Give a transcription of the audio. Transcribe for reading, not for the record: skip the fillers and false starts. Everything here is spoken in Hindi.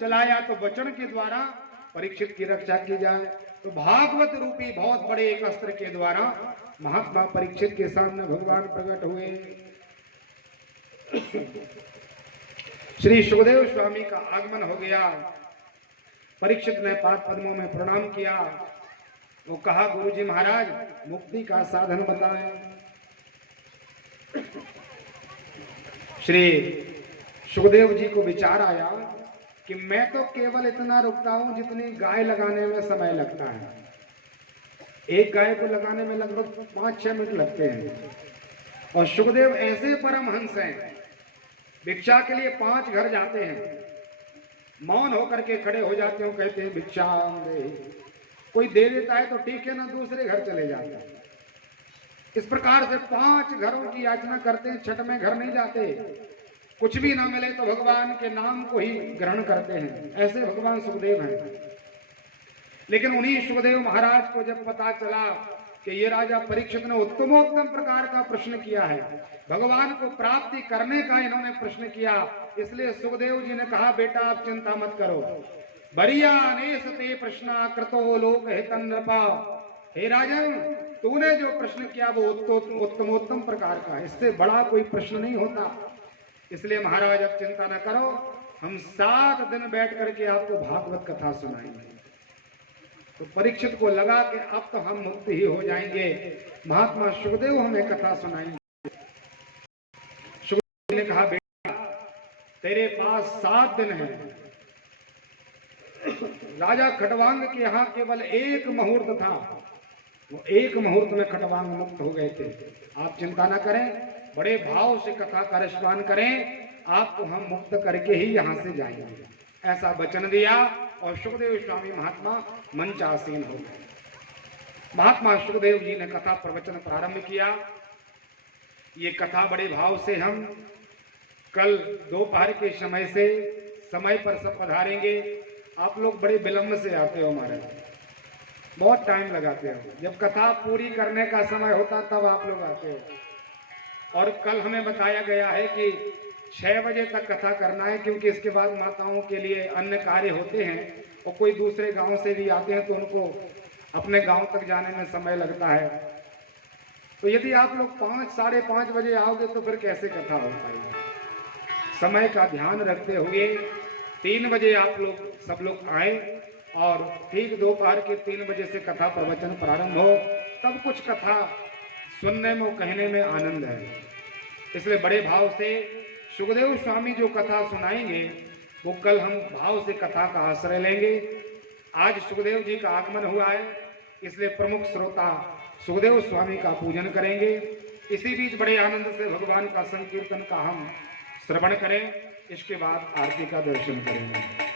चलाया तो वचन के द्वारा परीक्षित की रक्षा की जाए। तो भागवत रूपी बहुत बड़े एक अस्त्र के द्वारा महात्मा परीक्षित के सामने भगवान प्रकट हुए। श्री सुखदेव स्वामी का आगमन हो गया। परीक्षित ने पाद पद्मों में प्रणाम किया। वो कहा, गुरुजी महाराज मुक्ति का साधन बताएं। श्री सुखदेव जी को विचार आया कि मैं तो केवल इतना रुकता हूं जितनी गाय लगाने में समय लगता है। एक गाय को लगाने में लगभग 5-6 मिनट लगते हैं। और सुखदेव ऐसे परमहंस हैं, भिक्षा के लिए 5 घर जाते हैं, मौन होकर के खड़े हो जाते हो, कहते हैं भिक्षा दे। कोई दे देता है तो ठीक है ना, दूसरे घर चले जाते हैं। इस प्रकार से 5 घरों की याचना करते हैं, 6वें घर नहीं जाते। कुछ भी ना मिले तो भगवान के नाम को ही ग्रहण करते हैं। ऐसे भगवान सुखदेव हैं। लेकिन उन्हीं सुखदेव महाराज को जब पता चला कि ये राजा परीक्षित ने उत्तमोत्तम प्रकार का प्रश्न किया है, भगवान को प्राप्ति करने का इन्होंने प्रश्न किया, इसलिए सुखदेव जी ने कहा, बेटा आप चिंता मत करो। बरिया अनेस ते प्रश्न कृतो लोक हितं नृपा। हे राजन, तूने जो प्रश्न किया वो उत्तमोत्तम प्रकार का है, इससे बड़ा कोई प्रश्न नहीं होता। इसलिए महाराज अब चिंता न करो, हम 7 दिन बैठ करके आपको भागवत कथा सुनाएंगे। तो परीक्षित को लगा कि अब तो हम मुक्त ही हो जाएंगे, महात्मा सुखदेव हमें कथा सुनाएंगे। सुखदेव ने कहा, बेटा तेरे पास 7 दिन है। राजा खटवांग के यहाँ केवल 1 मुहूर्त था, वो 1 मुहूर्त में खटवांग मुक्त हो गए थे। आप चिंता ना करें, बड़े भाव से कथा का रसपान करें, आपको हम मुक्त करके ही यहाँ से जाएंगे, ऐसा वचन दिया। और सुखदेव स्वामी महात्मा मंचासीन हो गए। महात्मा सुखदेव जी ने कथा प्रवचन प्रारंभ किया। ये कथा बड़े भाव से हम कल दोपहर के समय पर सब पधारेंगे। आप लोग बड़े विलंब से आते हो, हमारे बहुत टाइम लगाते हो। जब कथा पूरी करने का समय होता तब आप लोग आते हो। और कल हमें बताया गया है कि 6 बजे तक कथा करना है, क्योंकि इसके बाद माताओं के लिए अन्य कार्य होते हैं और कोई दूसरे गांव से भी आते हैं तो उनको अपने गांव तक जाने में समय लगता है। तो यदि आप लोग 5, साढ़े 5 बजे आओगे तो फिर कैसे कथा हो पाएगी। समय का ध्यान रखते हुए 3 बजे आप लोग सब लोग आए और ठीक दोपहर के 3 बजे से कथा प्रवचन प्रारंभ हो, तब कुछ कथा सुनने में कहने में आनंद है। इसलिए बड़े भाव से सुखदेव स्वामी जो कथा सुनाएंगे वो कल हम भाव से कथा का आश्रय लेंगे। आज सुखदेव जी का आगमन हुआ है, इसलिए प्रमुख श्रोता सुखदेव स्वामी का पूजन करेंगे। इसी बीच बड़े आनंद से भगवान का संकीर्तन का हम श्रवण करें, इसके बाद आरती का दर्शन करेंगे।